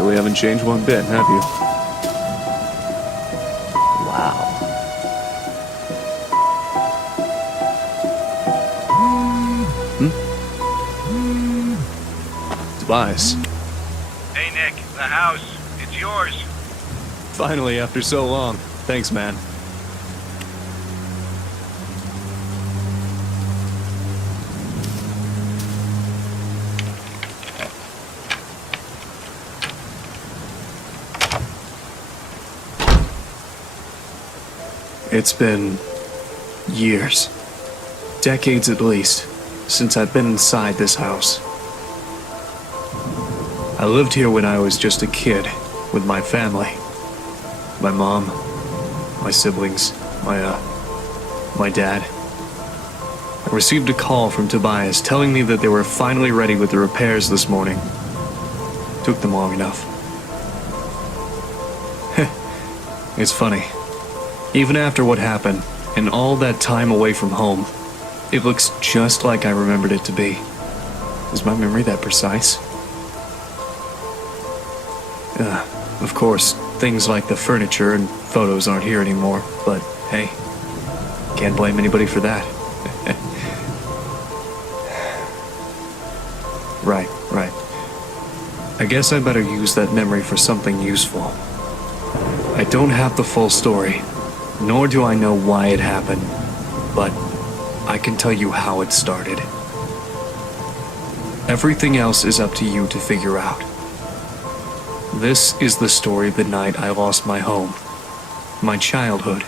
Really haven't changed one bit, have you? Wow. Tobias. Hey Nick, the house. It's yours. Finally, after so long. Thanks, man. It's been years, decades at least, since I've been inside this house. I lived here when I was just a kid, with my family. My mom, my siblings, my dad. I received a call from Tobias telling me that they were finally ready with the repairs this morning. Took them long enough. It's funny. Even after what happened, and all that time away from home, it looks just like I remembered it to be. Is my memory that precise? Of course, things like the furniture and photos aren't here anymore, but hey, can't blame anybody for that. Right. I guess I better use that memory for something useful. I don't have the full story, nor do I know why it happened, but I can tell you how it started. Everything else is up to you to figure out. This is the story of the night I lost my home, my childhood,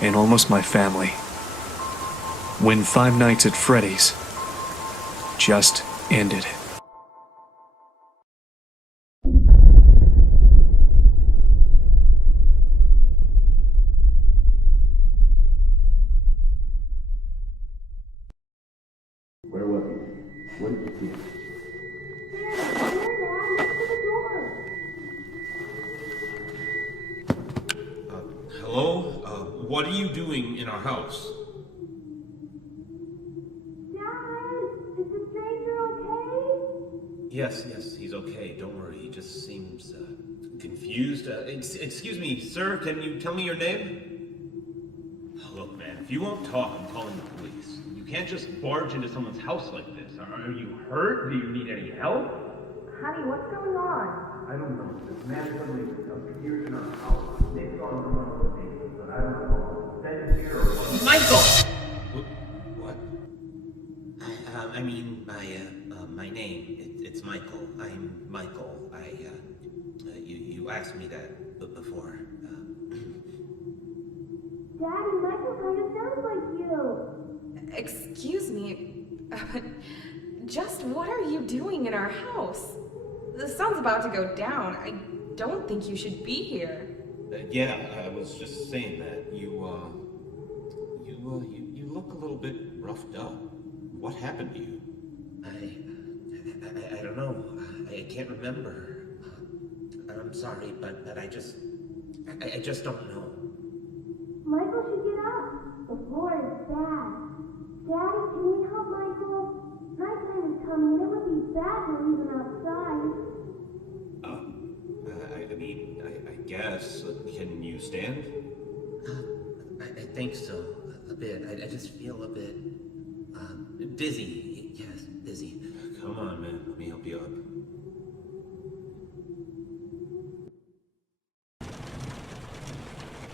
and almost my family. When Five Nights at Freddy's just ended. Where was he? What did you see? Hello? What are you doing in our house? Dad, is the stranger okay? Yes, he's okay. Don't worry. He just seems confused. Excuse me, sir. Can you tell me your name? Look, man, if you won't talk, I'm calling the police. You can't just barge into someone's house like this. Are you hurt? Do you need any help? Honey, what's going on? I don't know. This man suddenly appeared in our house. Nick thought it was one of the neighbors, but I don't know. Then here or what? Michael! What? I mean, my name, it's Michael. I'm Michael. You asked me that before. Daddy, Michael kind of sounds like you. Excuse me, just what are you doing in our house? The sun's about to go down. I don't think you should be here. Yeah, I was just saying that. You look a little bit roughed up. What happened to you? I don't know. I can't remember. I'm sorry, but I just don't know. Michael should get up. The floor is bad. Daddy, can we help Michael? Nighttime is coming and it would be bad to leave him outside. I guess. Can you stand? I think so. A bit. I just feel a bit dizzy. Yes, dizzy. Come on, man. Let me help you up.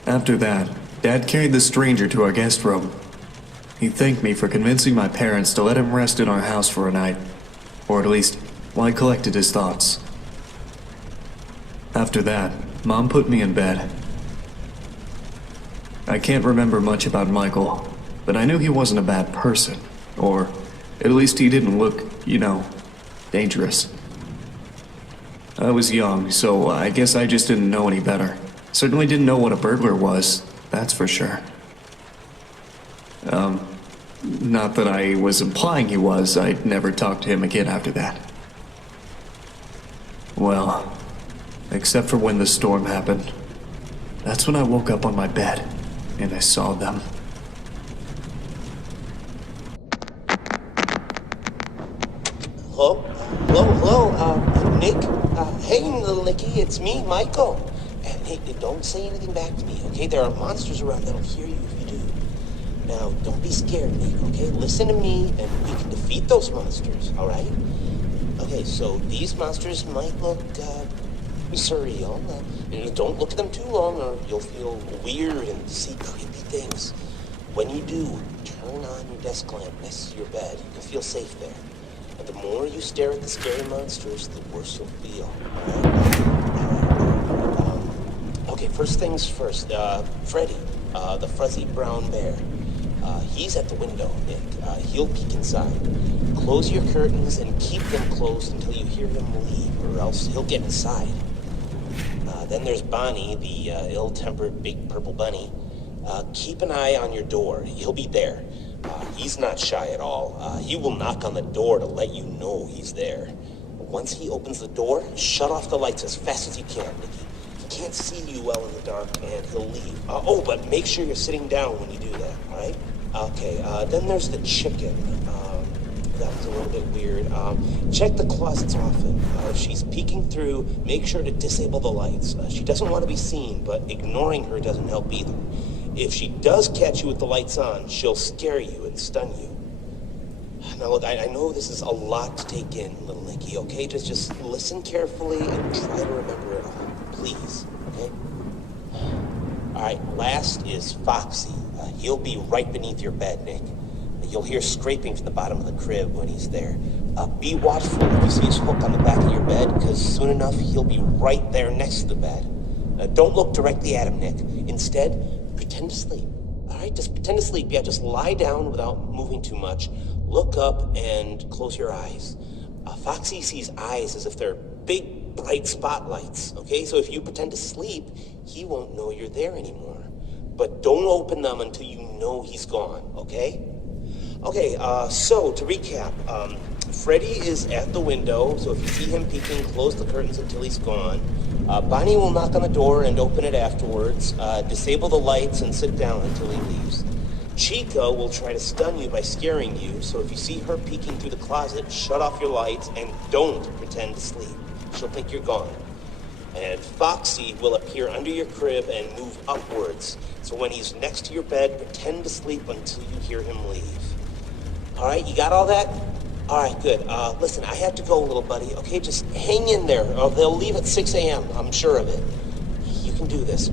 After that, Dad carried the stranger to our guest room. He thanked me for convincing my parents to let him rest in our house for a night, or at least while I collected his thoughts. After that, Mom put me in bed. I can't remember much about Michael, but I knew he wasn't a bad person, or at least he didn't look, dangerous. I was young, so I guess I just didn't know any better. Certainly didn't know what a burglar was, that's for sure. Not that I was implying he was. I'd never talked to him again after that. Well, except for when the storm happened. That's when I woke up on my bed, and I saw them. Nick? Hey, little Nicky, it's me, Michael. And hey, don't say anything back to me, okay? There are monsters around that'll hear you if you do. Now, don't be scared, Nick, okay? Listen to me, and we can defeat those monsters, all right? Okay, so these monsters might look, surreal. Don't look at them too long, or you'll feel weird and see creepy things. When you do, turn on your desk lamp next to your bed. You'll feel safe there. And the more you stare at the scary monsters, the worse you'll feel. Okay, first things first. Freddy, the fuzzy brown bear. He's at the window, Nick. He'll peek inside. Close your curtains and keep them closed until you hear him leave, or else he'll get inside. Then there's Bonnie, the ill-tempered big purple bunny. Keep an eye on your door. He'll be there. He's not shy at all. He will knock on the door to let you know he's there. Once he opens the door, shut off the lights as fast as you can, Nicky. He can't see you well in the dark, and he'll leave. But make sure you're sitting down when you do that, all right? Okay, then there's the chicken. That was a little bit weird. Check the closets often. If she's peeking through, make sure to disable the lights. She doesn't want to be seen, but ignoring her doesn't help either. If she does catch you with the lights on, she'll scare you and stun you. Now look, I know this is a lot to take in, little Nicky, okay? Just listen carefully and try to remember it all, please, okay? All right, last is Foxy. He'll be right beneath your bed, Nick. You'll hear scraping from the bottom of the crib when he's there. Be watchful if you see his hook on the back of your bed, because soon enough, he'll be right there next to the bed. Don't look directly at him, Nick. Instead, pretend to sleep. All right, just pretend to sleep. Yeah, just lie down without moving too much. Look up and close your eyes. Foxy sees eyes as if they're big, bright spotlights, okay? So if you pretend to sleep, he won't know you're there anymore. But don't open them until you know he's gone, okay? Okay, so to recap, Freddy is at the window, so if you see him peeking, close the curtains until he's gone. Bonnie will knock on the door and open it afterwards. Disable the lights and sit down until he leaves. Chica will try to stun you by scaring you, so if you see her peeking through the closet, shut off your lights and don't pretend to sleep. She'll think you're gone. And Foxy will appear under your crib and move upwards, so when he's next to your bed, pretend to sleep until you hear him leave. All right, you got all that? All right, good. Listen, I have to go, little buddy, okay? Just hang in there, or they'll leave at 6 a.m., I'm sure of it. You can do this.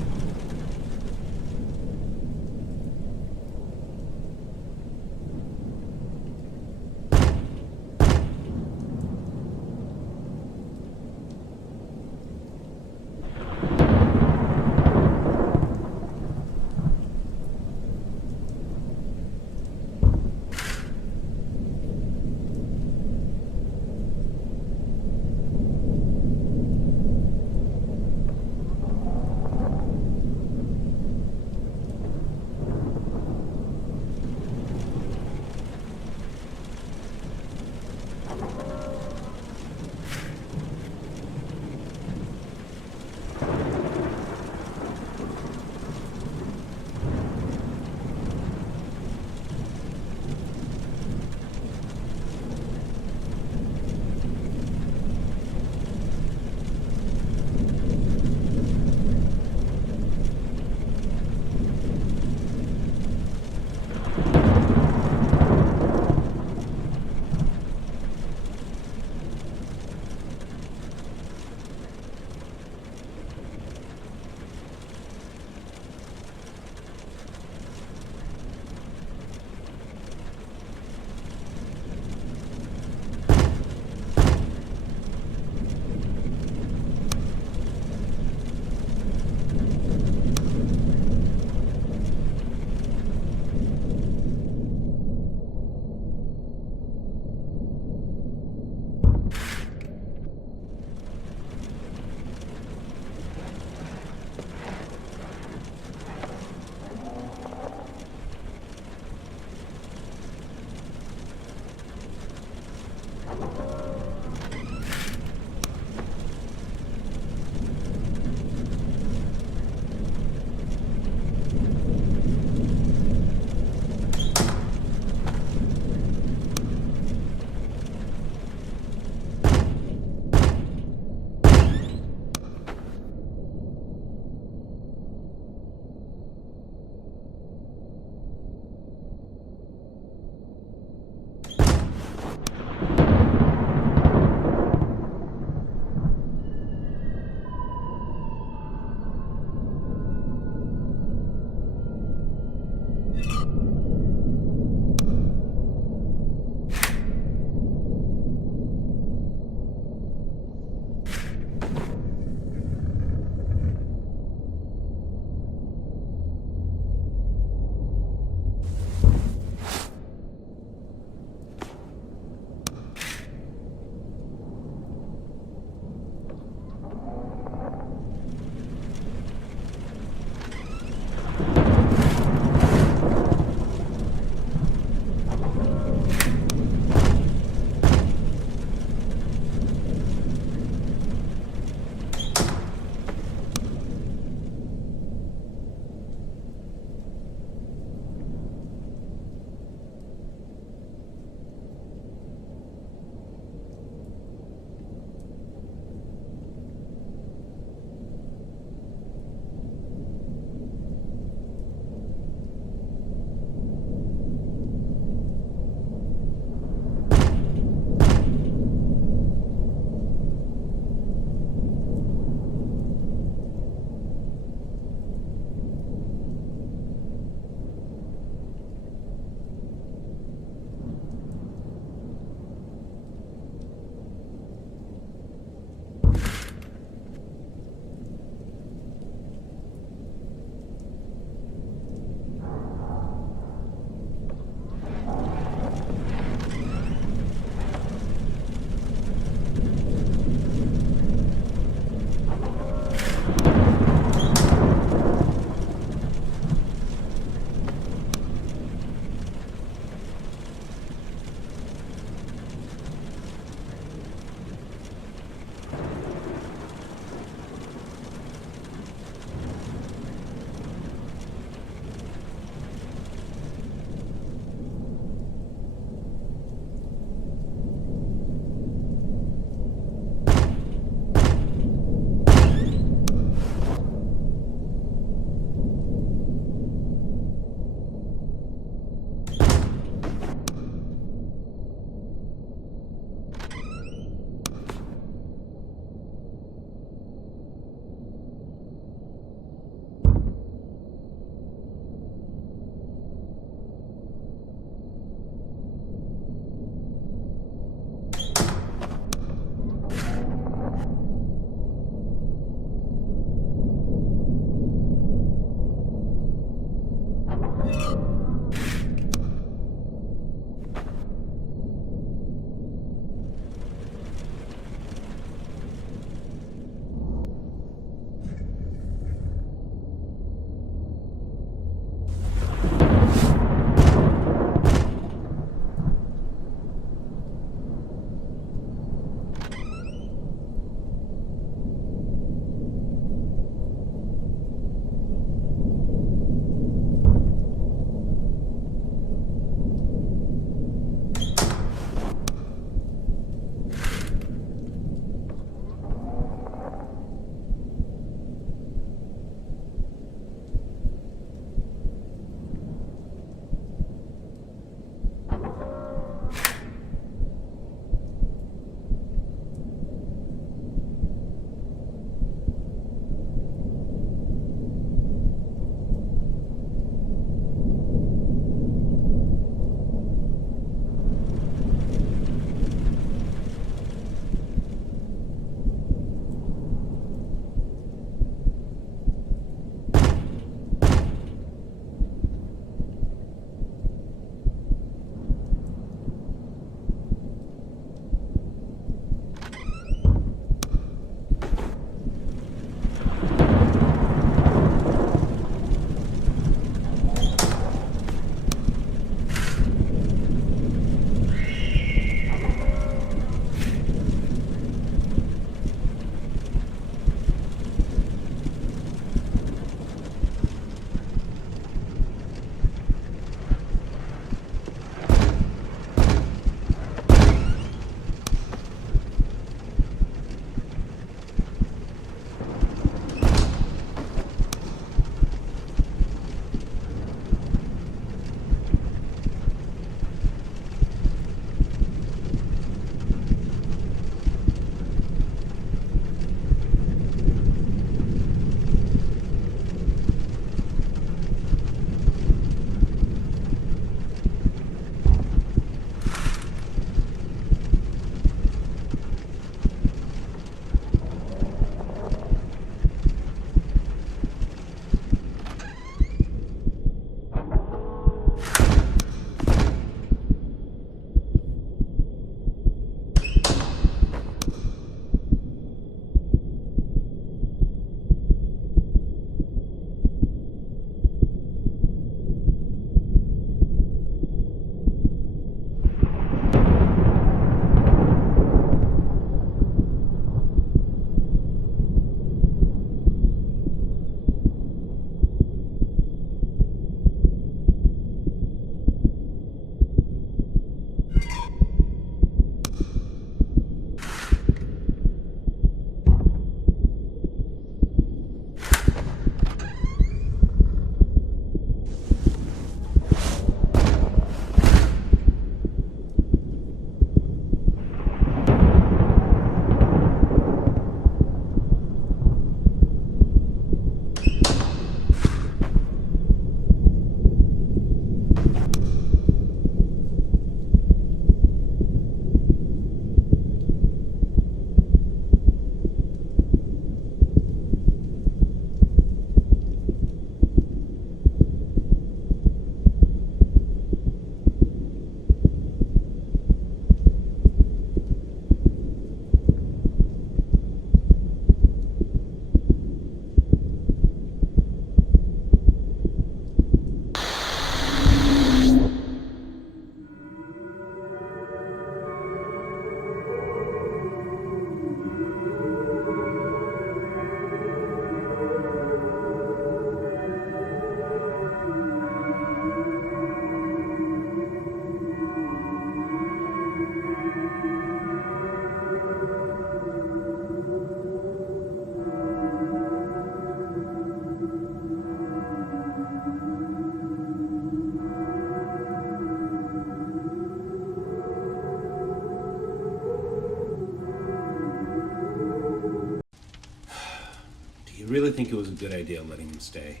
really think it was a good idea letting him stay.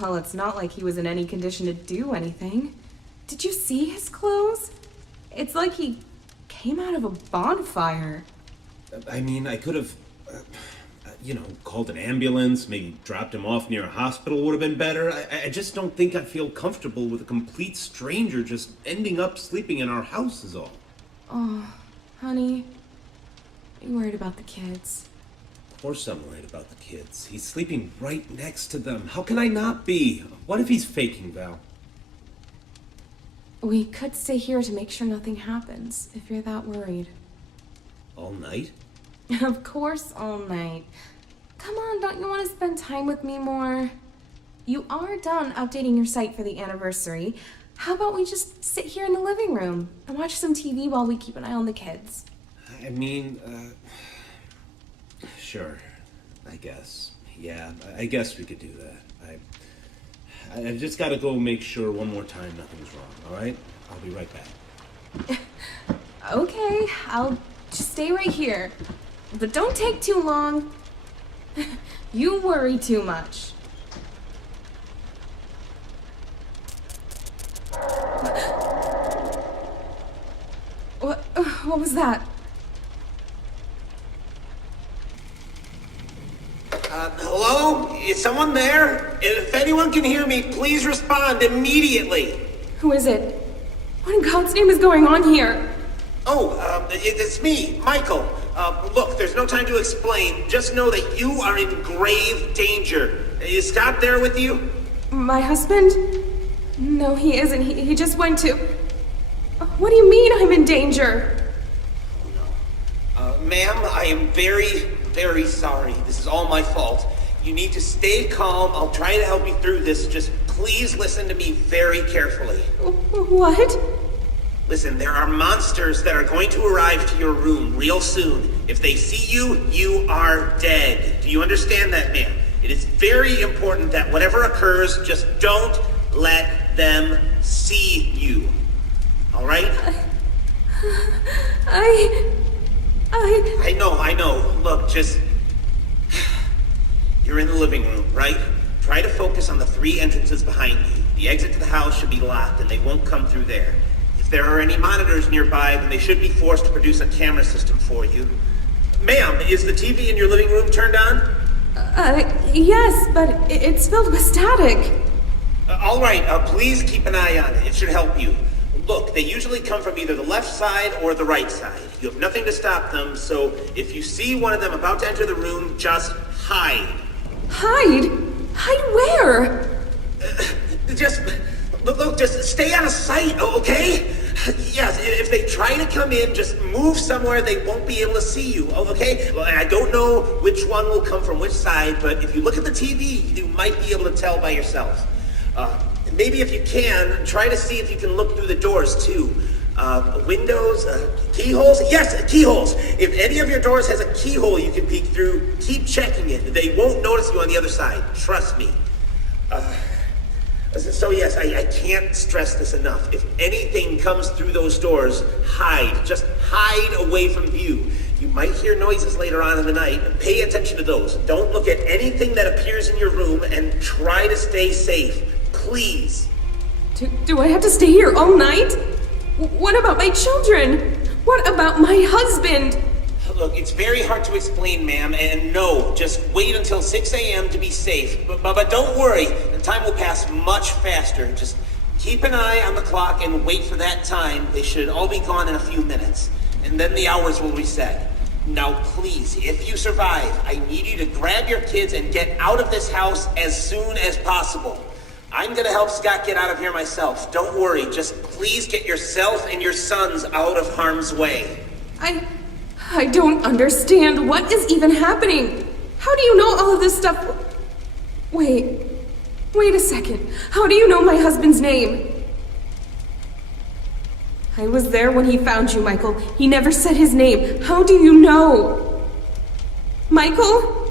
Well, it's not like he was in any condition to do anything. Did you see his clothes? It's like he came out of a bonfire. I mean, I could have, called an ambulance, maybe dropped him off near a hospital would have been better. I just don't think I feel comfortable with a complete stranger just ending up sleeping in our house is all. Oh, honey, are you worried about the kids? Of course I'm worried about the kids. He's sleeping right next to them. How can I not be? What if he's faking, Val? We could stay here to make sure nothing happens, if you're that worried. All night? Of course, all night. Come on, don't you want to spend time with me more? You are done updating your site for the anniversary. How about we just sit here in the living room and watch some TV while we keep an eye on the kids? I mean, sure. I guess. Yeah, I guess we could do that. I just gotta go make sure one more time nothing's wrong, alright? I'll be right back. Okay, I'll just stay right here. But don't take too long. You worry too much. What was that? Hello? Is someone there? If anyone can hear me, please respond immediately. Who is it? What in God's name is going on here? It's me, Michael. Look, there's no time to explain. Just know that you are in grave danger. Is Scott there with you? My husband? No, he isn't. He just went to... What do you mean I'm in danger? Ma'am, I am very, very sorry. This is all my fault. You need to stay calm. I'll try to help you through this. Just please listen to me very carefully. What? Listen, there are monsters that are going to arrive to your room real soon. If they see you, you are dead. Do you understand that, ma'am? It is very important that whatever occurs, just don't let them see you. All right? I know. Look, just... You're in the living room, right? Try to focus on the 3 entrances behind you. The exit to the house should be locked, and they won't come through there. If there are any monitors nearby, then they should be forced to produce a camera system for you. Ma'am, is the TV in your living room turned on? Yes, but it's filled with static. All right, please keep an eye on it. It should help you. Look, they usually come from either the left side or the right side. You have nothing to stop them, so if you see one of them about to enter the room, just hide. Hide? Hide where? Just stay out of sight, okay? Yes, if they try to come in, just move somewhere they won't be able to see you, okay? Well, I don't know which one will come from which side, but if you look at the TV, you might be able to tell by yourself. Maybe if you can, try to see if you can look through the doors too. Windows, keyholes? Yes, keyholes. If any of your doors has a keyhole you can peek through, keep checking it. They won't notice you on the other side. Trust me. So yes, I can't stress this enough. If anything comes through those doors, hide. Just hide away from view. You might hear noises later on in the night. Pay attention to those. Don't look at anything that appears in your room and try to stay safe. Please. Do I have to stay here all night? What about my children? What about my husband? Look, it's very hard to explain, ma'am, and no, just wait until 6 a.m. to be safe. But don't worry, the time will pass much faster. Just keep an eye on the clock and wait for that time. They should all be gone in a few minutes, and then the hours will reset. Now, please, if you survive, I need you to grab your kids and get out of this house as soon as possible. I'm gonna help Scott get out of here myself. Don't worry, just please get yourself and your sons out of harm's way. I don't understand. What is even happening? How do you know all of this stuff? Wait a second. How do you know my husband's name? I was there when he found you, Michael. He never said his name. How do you know? Michael?